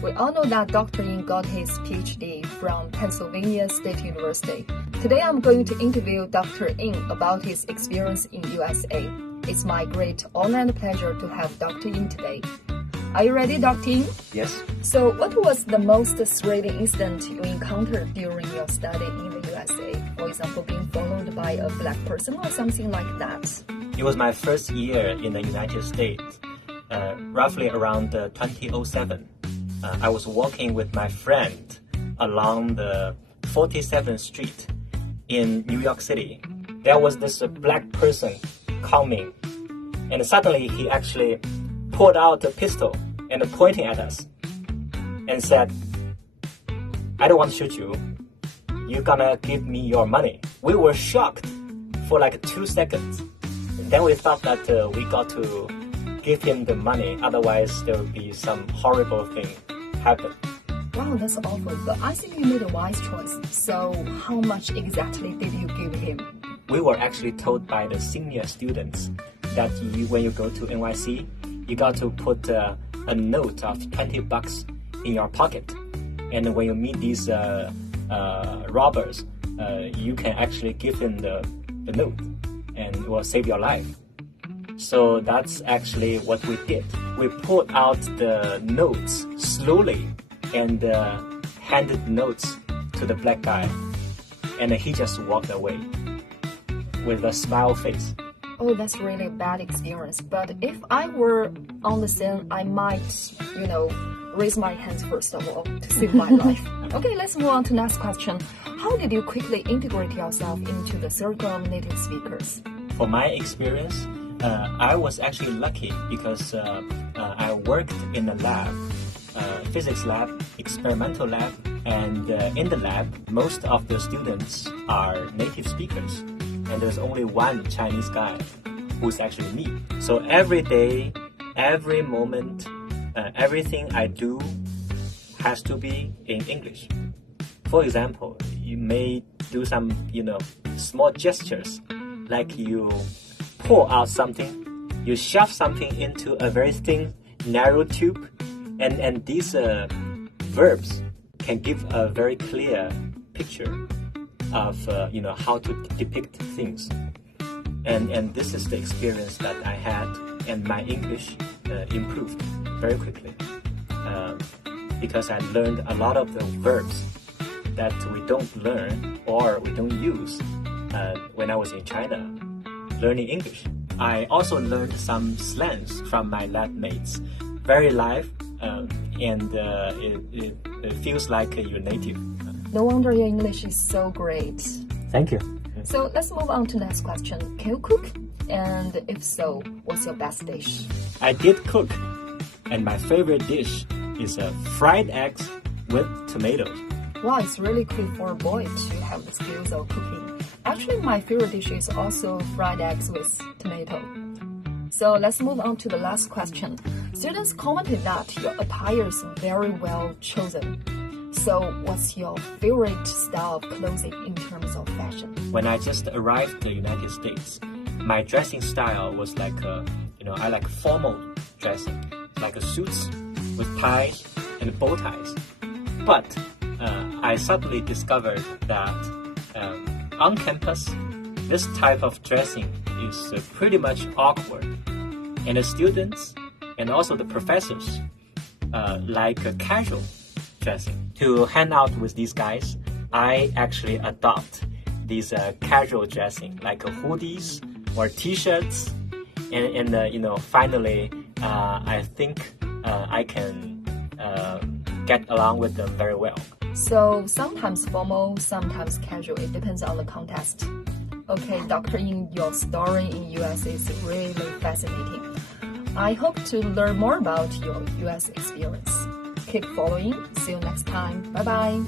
We all know that Dr. Ying got his PhD from Pennsylvania State University. Today I'm going to interview Dr. Ying about his experience in USA. It's my great honor and pleasure to have Dr. Ying today. Are you ready, Dr. Ying? Yes. So what was the most thrilling incident you encountered during your study in the USA? For example, being followed by a black person or something like that? It was my first year in the United States, roughly around 2007. I was walking with my friend along the 47th Street in New York City. There was this black person coming, and suddenly he actually pulled out a pistol and pointing at us and said, "I don't want to shoot you. You're gonna give me your money." We were shocked for like 2 seconds. And then we thought that we got to give him the money, otherwise there would be some horrible thing happen. Wow, that's awful, but I think you made a wise choice. So how much exactly did you give him? We were actually told by the senior students that when you go to NYC, you got to put a note of $20 in your pocket. And when you meet these robbers, you can actually give him the note and it will save your life. So that's actually what we did. We pulled out the notes slowly and handed notes to the black guy. And he just walked away with a smile face. Oh, that's really a bad experience. But if I were on the scene, I might, raise my hands first of all to save my life. Okay, let's move on to next question. How did you quickly integrate yourself into the circle of native speakers? For my experience, I was actually lucky because I worked in a lab, physics lab, experimental lab, and in the lab, most of the students are native speakers. And there's only one Chinese guy who's actually me. So every day, every moment, everything I do has to be in English. For example, you may do some, small gestures, like you pull out something, you shove something into a very thin, narrow tube, and these verbs can give a very clear picture of how to depict things, and this is the experience that I had, and my English improved very quickly because I learned a lot of the verbs that we don't learn or we don't use when I was in China learning English. I also learned some slangs from my lab mates, very live, and it feels like you're native. No wonder your English is so great. Thank you. So let's move on to next question. Can you cook? And if so, what's your best dish? I did cook, and my favorite dish is fried eggs with tomatoes. Wow, it's really cool for a boy to have the skills of cooking. Actually, my favorite dish is also fried eggs with tomato. So let's move on to the last question. Students commented that your attire is very well chosen. So what's your favorite style of clothing in terms of fashion? When I just arrived in the United States, my dressing style was like, I like formal dressing, like suits with ties and bow ties. But I suddenly discovered that on campus, this type of dressing is pretty much awkward. And the students and also the professors like casual dressing. To hang out with these guys, I actually adopt these casual dressing, like hoodies or t-shirts, and finally, I think I can get along with them very well. So sometimes formal, sometimes casual. It depends on the context. Okay, Dr. Ying, your story in US is really fascinating. I hope to learn more about your US experience. Keep following. See you next time. Bye-bye.